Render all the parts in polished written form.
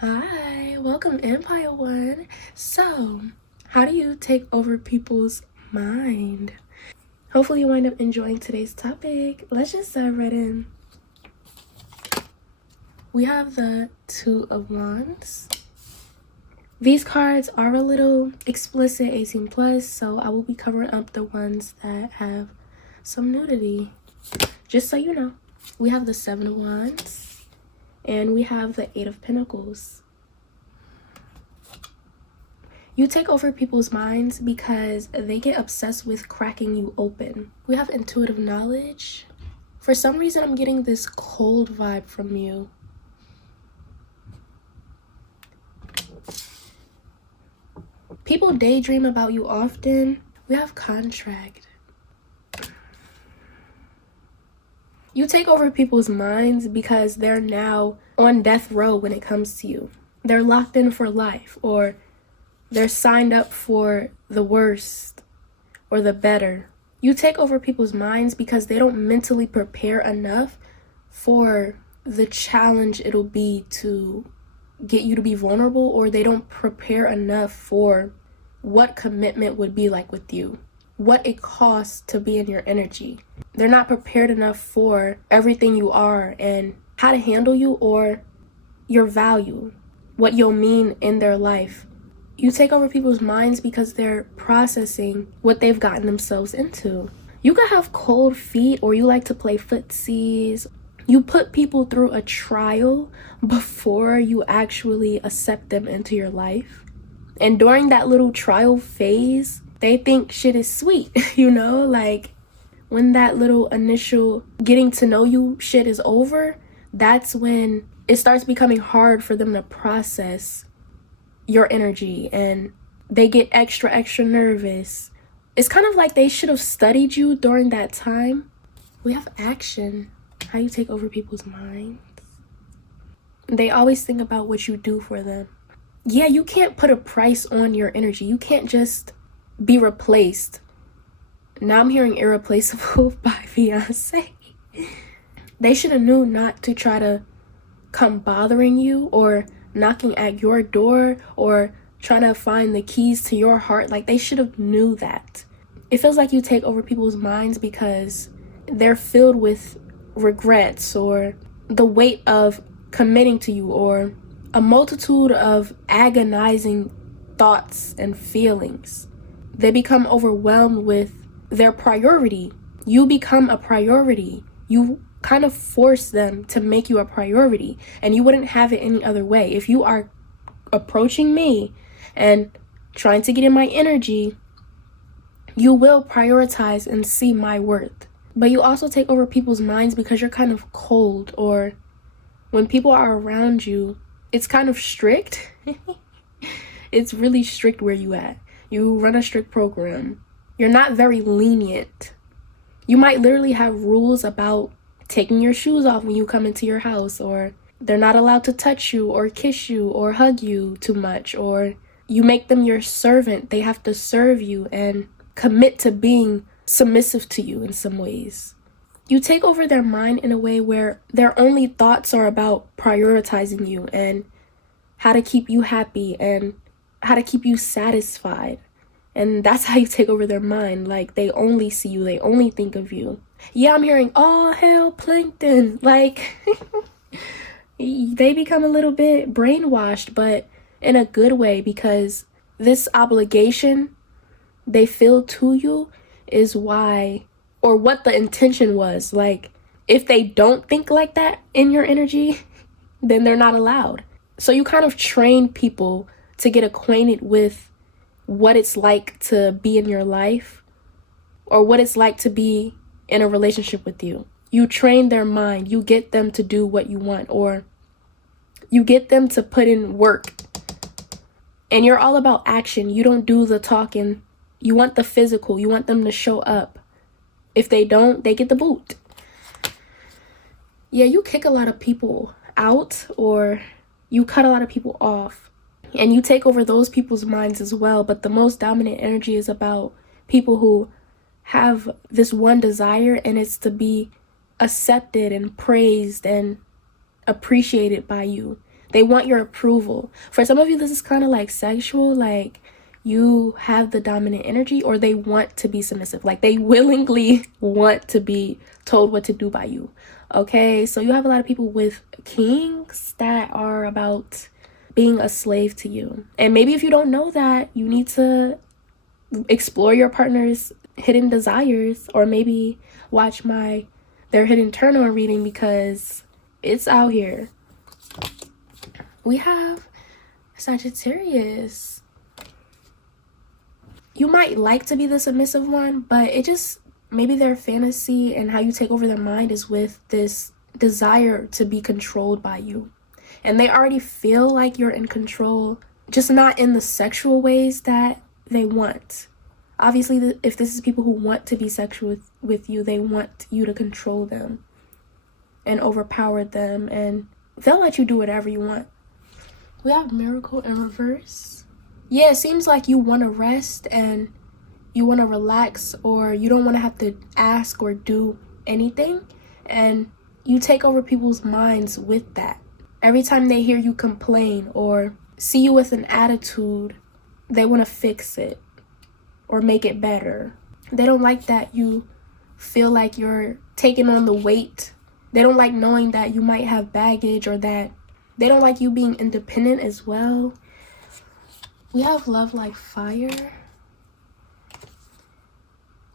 Hi, welcome Empire One. So, how do you take over people's mind? Hopefully you wind up enjoying today's topic. Let's just dive right in. We have the Two of Wands. These cards are a little explicit 18 plus, so I will be covering up the ones that have some nudity. Just so you know, we have the Seven of Wands and we have the Eight of Pentacles. You take over people's minds because they get obsessed with cracking you open. We have intuitive knowledge. For some reason, I'm getting this cold vibe from you. People daydream about you often. We have contract. You take over people's minds because they're now on death row when it comes to you. They're locked in for life, or they're signed up for the worst or the better. You take over people's minds because they don't mentally prepare enough for the challenge it'll be to get you to be vulnerable, or they don't prepare enough for what commitment would be like with you, what it costs to be in your energy. They're not prepared enough for everything you are and how to handle you or your value, what you'll mean in their life. You take over people's minds because they're processing what they've gotten themselves into. You could have cold feet, or you like to play footsies. You put people through a trial before you actually accept them into your life. And during that little trial phase, they think shit is sweet, like when that little initial getting to know you shit is over, that's when it starts becoming hard for them to process your energy, and they get extra nervous. It's kind of like they should have studied you during that time. We have action. How you take over people's minds. They always think about what you do for them. Yeah, you can't put a price on your energy. You can't just be replaced. Now I'm hearing Irreplaceable by Beyonce. They should have knew not to try to come bothering you or knocking at your door or trying to find the keys to your heart. Like, they should have knew that. It feels like you take over people's minds because they're filled with regrets or the weight of committing to you, or a multitude of agonizing thoughts and feelings. They become overwhelmed with their priority. You become a priority. You kind of force them to make you a priority, and you wouldn't have it any other way. If you are approaching me and trying to get in my energy, you will prioritize and see my worth. But you also take over people's minds because you're kind of cold, or when people are around you, it's kind of strict. It's really strict where you at. You run a strict program. You're not very lenient. You might literally have rules about taking your shoes off when you come into your house, or they're not allowed to touch you or kiss you or hug you too much, or you make them your servant. They have to serve you and commit to being submissive to you in some ways. You take over their mind in a way where their only thoughts are about prioritizing you and how to keep you happy and how to keep you satisfied. And that's how you take over their mind. Like, they only see you, they only think of you. Yeah, I'm hearing all hell plankton. Like, they become a little bit brainwashed, but in a good way, because this obligation they feel to you is why, or what the intention was. Like, if they don't think like that in your energy, then they're not allowed. So you kind of train people to get acquainted with what it's like to be in your life, or what it's like to be in a relationship with you. You train their mind. You get them to do what you want, or you get them to put in work. And you're all about action. You don't do the talking. You want the physical. You want them to show up. If they don't, they get the boot. Yeah, you kick a lot of people out, or you cut a lot of people off. And you take over those people's minds as well. But the most dominant energy is about people who have this one desire, and it's to be accepted and praised and appreciated by you. They want your approval. For some of you, this is kind of like sexual, like you have the dominant energy, or they want to be submissive. Like they willingly want to be told what to do by you. Okay, so you have a lot of people with kings that are about being a slave to you. And maybe if you don't know that, you need to explore your partner's hidden desires, or maybe watch their hidden turn on reading, because it's out here. We have Sagittarius. You might like to be the submissive one, but it just, maybe their fantasy and how you take over their mind is with this desire to be controlled by you. And they already feel like you're in control, just not in the sexual ways that they want. Obviously, if this is people who want to be sexual with you, they want you to control them and overpower them, and they'll let you do whatever you want. We have Miracle in reverse. Yeah, it seems like you want to rest and you want to relax, or you don't want to have to ask or do anything, and you take over people's minds with that. Every time they hear you complain or see you with an attitude, they want to fix it or make it better. They don't like that you feel like you're taking on the weight. They don't like knowing that you might have baggage, or that they don't like you being independent as well. We have Love Like Fire.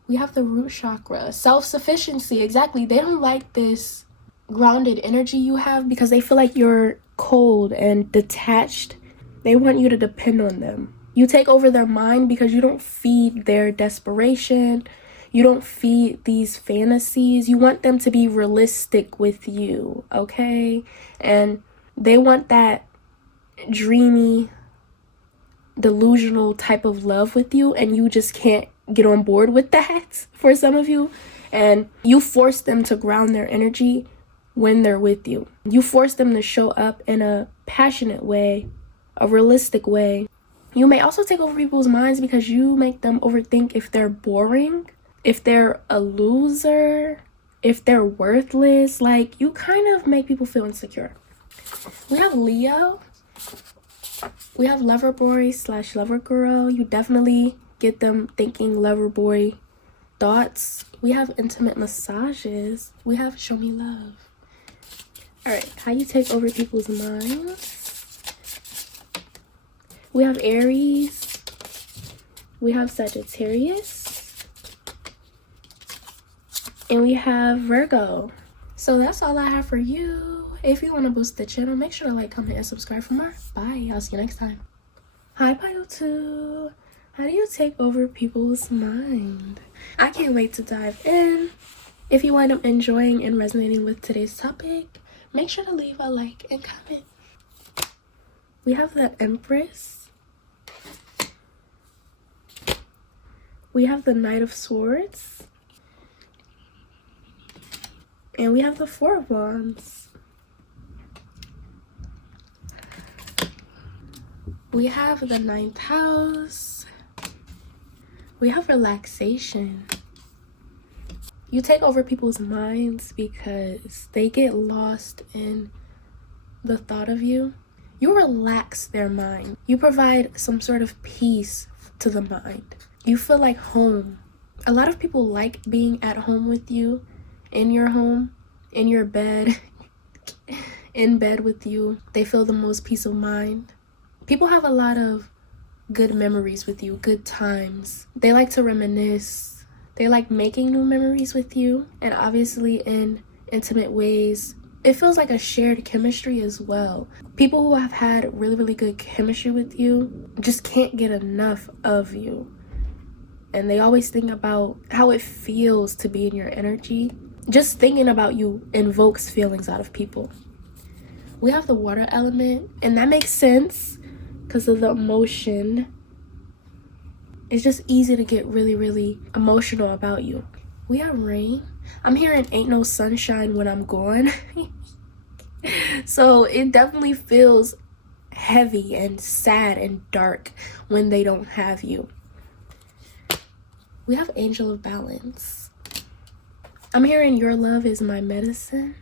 We have the root chakra, self-sufficiency. Exactly. They don't like this grounded energy you have, because they feel like you're cold and detached. They want you to depend on them. You take over their mind because you don't feed their desperation. You don't feed these fantasies. You want them to be realistic with you, okay? And they want that dreamy, delusional type of love with you, and you just can't get on board with that for some of you. And you force them to ground their energy when they're with you. You force them to show up in a passionate way, a realistic way. You may also take over people's minds because you make them overthink if they're boring, if they're a loser, if they're worthless. Like, you kind of make people feel insecure. We have Leo. We have lover boy / lover girl. You definitely get them thinking lover boy thoughts. We have intimate massages. We have show me love. All right, how you take over people's minds. We have Aries. We have Sagittarius. And we have Virgo. So that's all I have for you. If you want to boost the channel, make sure to like, comment, and subscribe for more. Bye. I'll see you next time. Hi, Pile 2. How do you take over people's mind? I can't wait to dive in. If you wind up enjoying and resonating with today's topic, make sure to leave a like and comment. We have the Empress. We have the Knight of Swords. And we have the Four of Wands. We have the 9th house. We have relaxation. You take over people's minds because they get lost in the thought of you. You relax their mind. You provide some sort of peace to the mind. You feel like home. A lot of people like being at home with you, in your home, in your bed, in bed with you. They feel the most peace of mind. People have a lot of good memories with you, good times. They like to reminisce. They like making new memories with you. And obviously in intimate ways, it feels like a shared chemistry as well. People who have had really, really good chemistry with you just can't get enough of you. And they always think about how it feels to be in your energy. Just thinking about you invokes feelings out of people. We have the water element, and that makes sense because of the emotion. It's just easy to get really, really emotional about you. We have rain. I'm hearing ain't no sunshine when I'm gone. So it definitely feels heavy and sad and dark when they don't have you. We have Angel of Balance. I'm hearing your love is my medicine.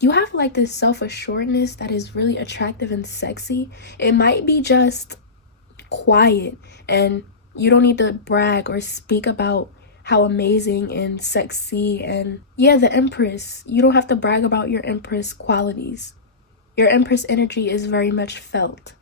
You have like this self-assuredness that is really attractive and sexy. It might be just quiet, and you don't need to brag or speak about how amazing and sexy and yeah, the Empress. You don't have to brag about your Empress qualities. Your Empress energy is very much felt.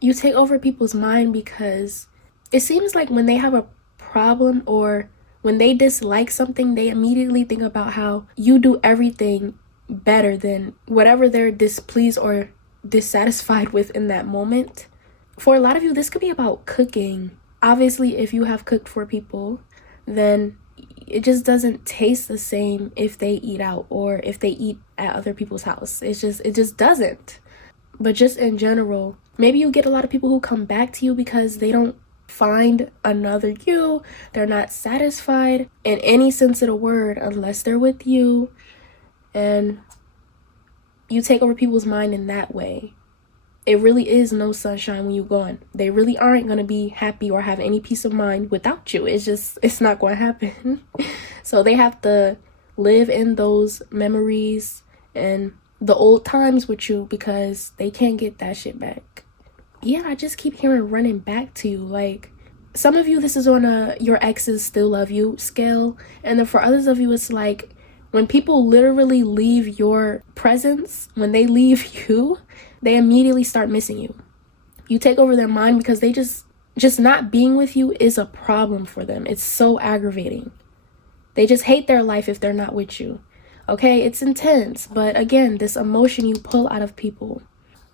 You take over people's mind because it seems like when they have a problem or when they dislike something, they immediately think about how you do everything better than whatever they're displeased or dissatisfied with in that moment. For a lot of you, this could be about cooking. Obviously, if you have cooked for people, then it just doesn't taste the same if they eat out or if they eat at other people's house. It just doesn't. But just in general, maybe you get a lot of people who come back to you because they don't find another you. They're not satisfied in any sense of the word unless they're with you. And you take over people's mind in that way. It really is no sunshine when you're gone. They really aren't going to be happy or have any peace of mind without you. It's not going to happen. So they have to live in those memories and the old times with you because they can't get that shit back. Yeah, I just keep hearing running back to you. Like, some of you, this is on a your exes still love you scale. And then for others of you, it's like when people literally leave your presence, when they leave you, they immediately start missing you. You take over their mind because they just not being with you is a problem for them. It's so aggravating. They just hate their life if they're not with you. Okay, it's intense. But again, this emotion you pull out of people.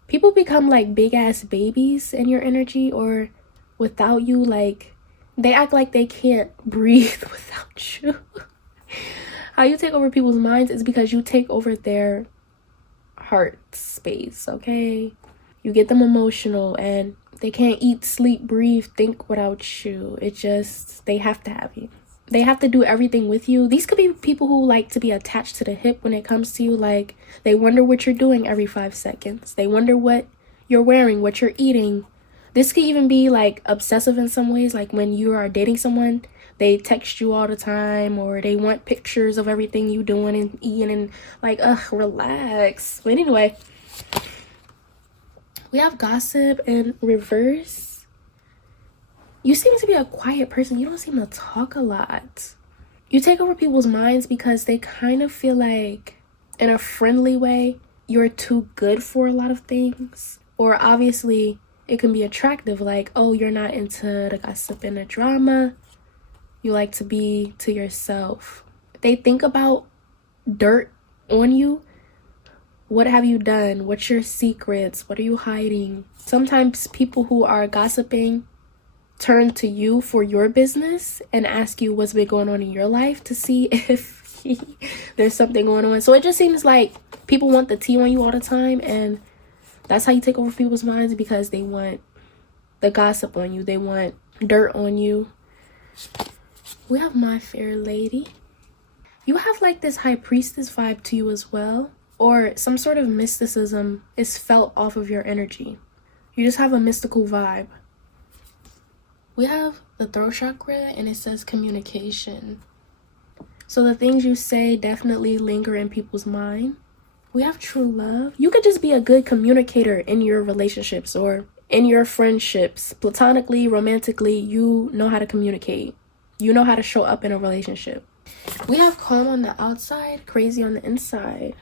People become like big ass babies in your energy or without you. Like, they act like they can't breathe without you. How you take over people's minds is because you take over their heart space, okay? You get them emotional and they can't eat, sleep, breathe, think without you. They have to have you. They have to do everything with you. These could be people who like to be attached to the hip when it comes to you. Like, they wonder what you're doing every 5 seconds. They wonder what you're wearing, what you're eating. This could even be like obsessive in some ways. Like when you are dating someone, they text you all the time or they want pictures of everything you doing and eating and like, relax. But anyway, we have gossip in reverse. You seem to be a quiet person. You don't seem to talk a lot. You take over people's minds because they kind of feel like, in a friendly way, you're too good for a lot of things. Or obviously, it can be attractive. Like, oh, you're not into the gossip and the drama. You like to be to yourself. They think about dirt on you. What have you done? What's your secrets? What are you hiding? Sometimes people who are gossiping turn to you for your business and ask you what's been going on in your life to see if there's something going on. So it just seems like people want the tea on you all the time, and that's how you take over people's minds because they want the gossip on you. They want dirt on you. We have my fair lady. You have like this high priestess vibe to you as well, or some sort of mysticism is felt off of your energy. You just have a mystical vibe. We have the throat chakra and it says communication. So the things you say definitely linger in people's mind. We have true love. You could just be a good communicator in your relationships or in your friendships. Platonically, romantically, you know how to communicate. You know how to show up in a relationship. We have calm on the outside, crazy on the inside.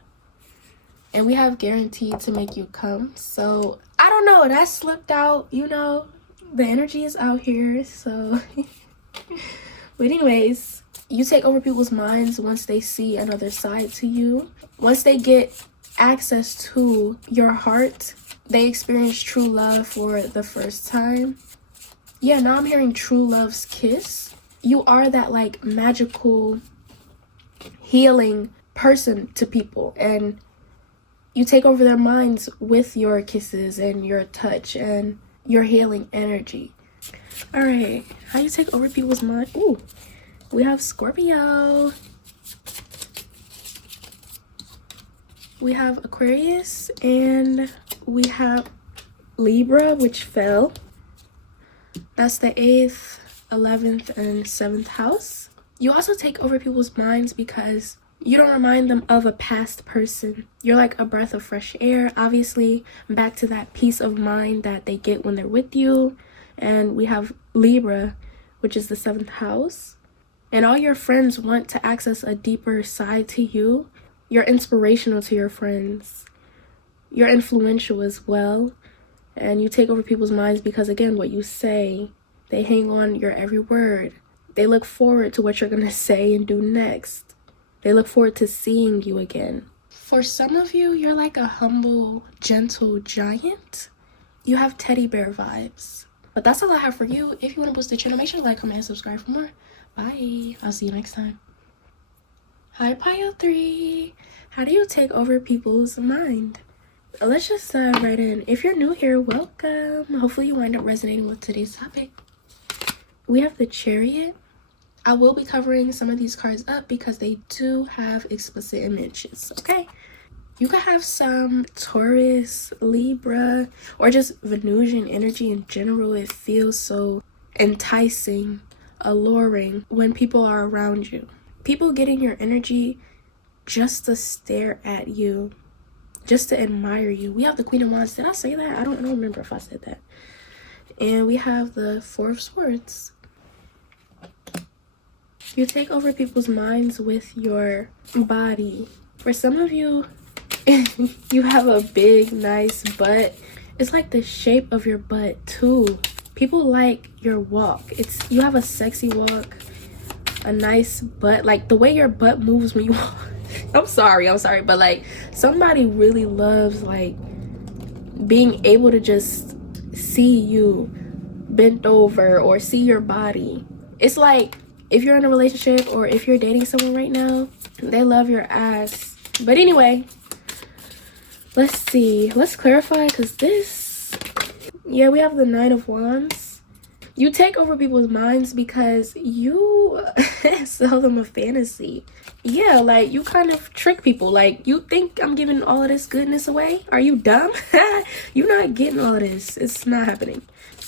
And we have guaranteed to make you come. So, I don't know. That slipped out, you know. The energy is out here, so. But anyways, you take over people's minds once they see another side to you. Once they get access to your heart, they experience true love for the first time. Yeah, now I'm hearing true love's kiss. You are that like magical healing person to people, and you take over their minds with your kisses and your touch and your healing energy. All right, how you take over people's mind? Ooh, we have Scorpio. We have Aquarius, and we have Libra, which fell. That's the 8th, 11th, and 7th house. You also take over people's minds because You don't remind them of a past person. You're like a breath of fresh air. Obviously, back to that peace of mind that they get when they're with you. And we have Libra, which is the 7th house. And all your friends want to access a deeper side to you. You're inspirational to your friends. You're influential as well. And you take over people's minds because, again, what you say, they hang on your every word. They look forward to what you're going to say and do next. They look forward to seeing you again. For some of you, you're like a humble, gentle giant. You have teddy bear vibes. But that's all I have for you. If you want to boost the channel, make sure to like, comment, and subscribe for more. Bye. I'll see you next time. Hi, Pile 3. How do you take over people's mind? Let's just dive right in. If you're new here, welcome. Hopefully you wind up resonating with today's topic. We have the Chariot. I will be covering some of these cards up because they do have explicit images, okay? You could have some Taurus, Libra, or just Venusian energy in general. It feels so enticing, alluring when people are around you. People getting your energy just to stare at you, just to admire you. We have the Queen of Wands. Did I say that? I don't remember if I said that. And we have the Four of Swords. You take over people's minds with your body. For some of you, you have a big, nice butt. It's like the shape of your butt too. People like your walk. You have a sexy walk, a nice butt. Like the way your butt moves when you walk. I'm sorry, but like somebody really loves like being able to just see you bent over or see your body. It's like if you're in a relationship or if you're dating someone right now, they love your ass. But anyway, let's see. Let's clarify because yeah, we have the Nine of Wands. You take over people's minds because you sell them a fantasy. Yeah, like you kind of trick people. Like, you think I'm giving all of this goodness away? Are you dumb? You're not getting all of this. It's not happening.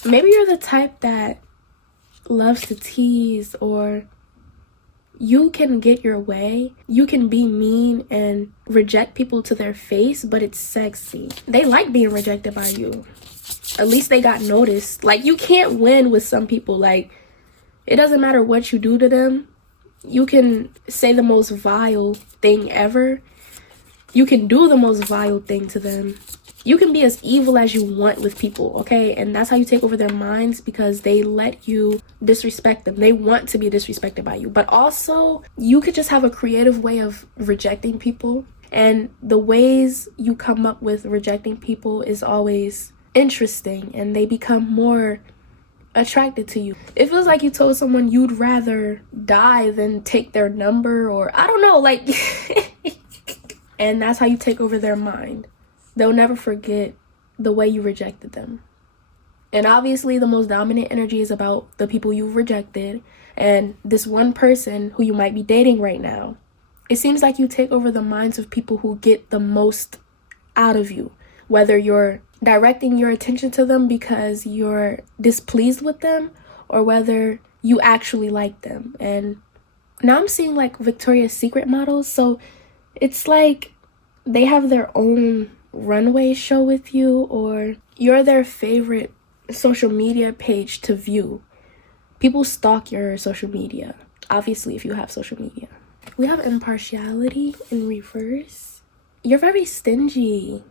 Maybe you're the type that loves to tease, or you can get your way. You can be mean and reject people to their face, but it's sexy. They like being rejected by you. At least they got noticed. Like, you can't win with some people. Like, it doesn't matter what you do to them. You can say the most vile thing ever. You can do the most vile thing to them. You can be as evil as you want with people, okay? And that's how you take over their minds, because they let you disrespect them. They want to be disrespected by you. But also, you could just have a creative way of rejecting people. And the ways you come up with rejecting people is always interesting, and they become more attracted to you. It feels like you told someone you'd rather die than take their number, or I don't know, like and that's how you take over their mind. They'll never forget the way you rejected them. And obviously the most dominant energy is about the people you've rejected, and this one person who you might be dating right now. It seems like you take over the minds of people who get the most out of you, whether you're directing your attention to them because you're displeased with them, or whether you actually like them. And now I'm seeing like Victoria's Secret models, so it's like they have their own runway show with you, or you're their favorite social media page to view. People stalk your social media, obviously, if you have social media. We have impartiality in reverse. You're very stingy.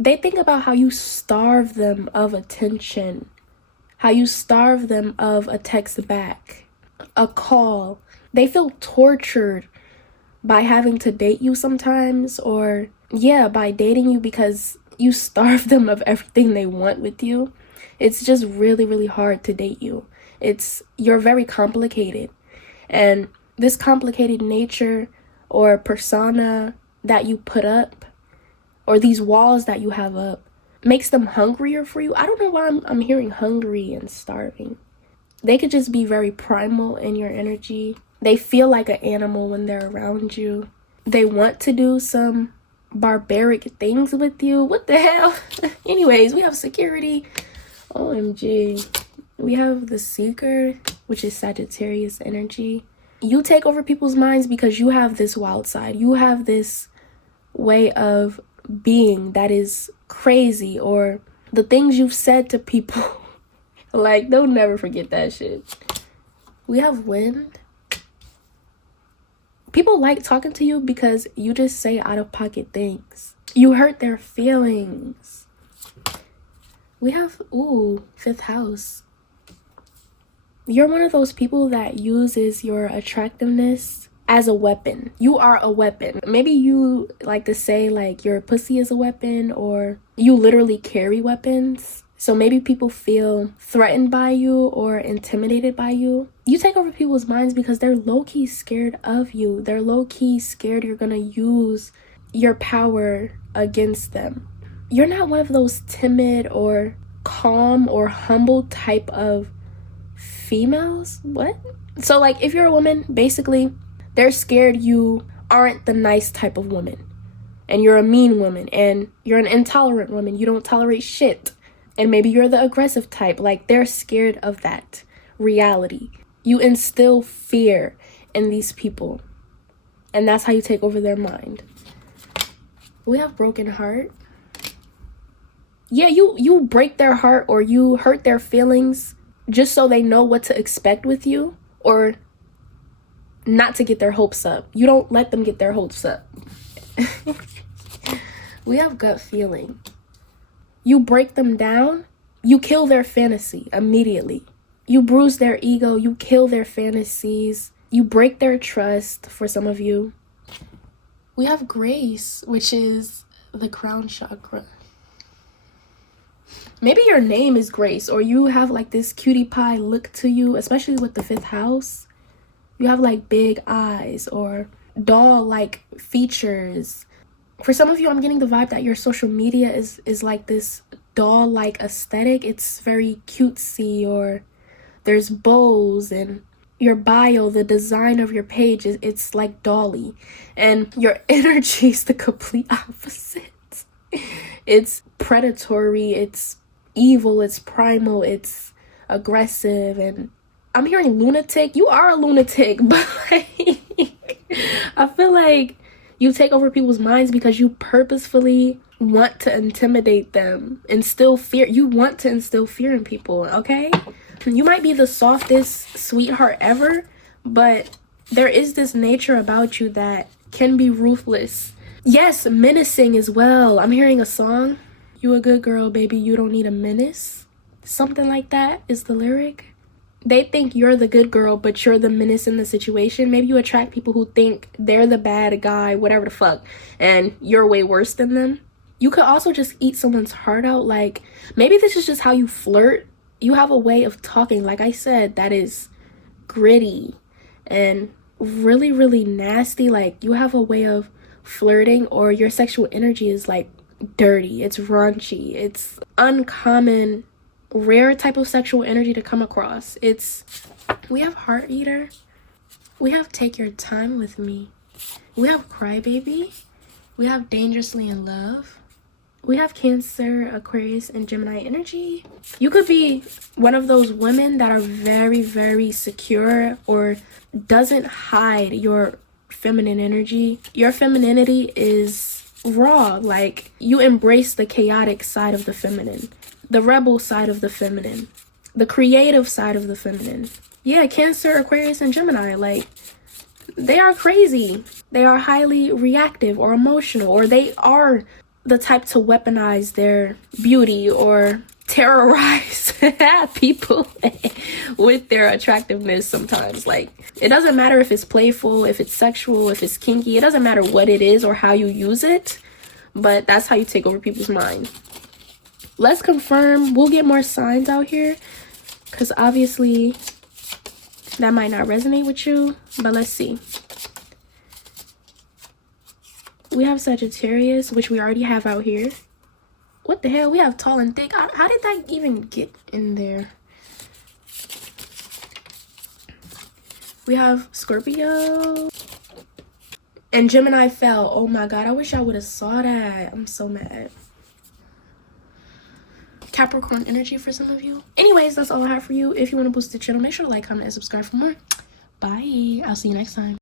They think about how you starve them of attention, how you starve them of a text back, a call. They feel tortured by having to date you sometimes, or yeah, by dating you, because you starve them of everything they want with you. It's just really, really hard to date you. You're very complicated, and this complicated nature or persona that you put up, or these walls that you have up, makes them hungrier for you. I don't know why I'm hearing hungry and starving. They could just be very primal in your energy. They feel like an animal when they're around you. They want to do some barbaric things with you. What the hell? Anyways, we have security. OMG. We have the Seeker, which is Sagittarius energy. You take over people's minds because you have this wild side. You have this way of being that is crazy, or the things you've said to people. Like, they'll never forget that shit. We have wind. People like talking to you because you just say out-of-pocket things. You hurt their feelings. We have, fifth house. You're one of those people that uses your attractiveness as a weapon. You are a weapon. Maybe you like to say like your pussy is a weapon, or you literally carry weapons. So maybe people feel threatened by you or intimidated by you. You take over people's minds because they're low-key scared of you. They're low-key scared you're gonna use your power against them. You're not one of those timid or calm or humble type of females. What? So like, if you're a woman, basically they're scared you aren't the nice type of woman, and you're a mean woman, and you're an intolerant woman. You don't tolerate shit, and maybe you're the aggressive type. Like, they're scared of that reality. You instill fear in these people, and that's how you take over their mind. We have broken heart. Yeah, you break their heart, or you hurt their feelings just so they know what to expect with you, or not to get their hopes up. You don't let them get their hopes up. We have gut feeling. You break them down, you kill their fantasy immediately. You bruise their ego, you kill their fantasies, you break their trust for some of you. We have grace, which is the crown chakra. Maybe your name is Grace, or you have like this cutie pie look to you, especially with the fifth house. You have like big eyes or doll-like features. For some of you, I'm getting the vibe that your social media is like this doll-like aesthetic. It's very cutesy, or there's bows, and your bio, the design of your page, it's like dolly. And your energy is the complete opposite. It's predatory, it's evil, it's primal, it's aggressive. And I'm hearing lunatic. You are a lunatic, but like, I feel like you take over people's minds because you purposefully want to intimidate them, instill fear. You want to instill fear in people, okay? You might be the softest sweetheart ever, but there is this nature about you that can be ruthless. Yes, menacing as well. I'm hearing a song. You a good girl, baby. You don't need a menace. Something like that is the lyric. They think you're the good girl, but you're the menace in the situation. Maybe you attract people who think they're the bad guy, whatever the fuck, and you're way worse than them. You could also just eat someone's heart out. Like, maybe this is just how you flirt. You have a way of talking, like I said, that is gritty and really, really nasty. Like, you have a way of flirting, or your sexual energy is like dirty, it's raunchy, it's uncommon, rare type of sexual energy to come across. We have heart eater. We have take your time with me. We have crybaby. We have dangerously in love. We have Cancer, Aquarius, and Gemini energy. You could be one of those women that are very, very secure, or doesn't hide your feminine energy. Your femininity is raw. Like, you embrace the chaotic side of the feminine, the rebel side of the feminine, the creative side of the feminine. Yeah, Cancer, Aquarius, and Gemini, like, they are crazy. They are highly reactive or emotional, or they are the type to weaponize their beauty or terrorize people with their attractiveness sometimes. Like, it doesn't matter if it's playful, if it's sexual, if it's kinky. It doesn't matter what it is or how you use it, but that's how you take over people's mind. Let's confirm. We'll get more signs out here, because obviously that might not resonate with you, but let's see. We have Sagittarius, which we already have out here. What the hell? We have tall and thick. How did that even get in there? We have Scorpio. And Gemini fell. Oh my god, I wish I would have saw that. I'm so mad. Capricorn energy for some of you. Anyways, that's all I have for you. If you want to boost the channel, make sure to like, comment, and subscribe for more. Bye. I'll see you next time.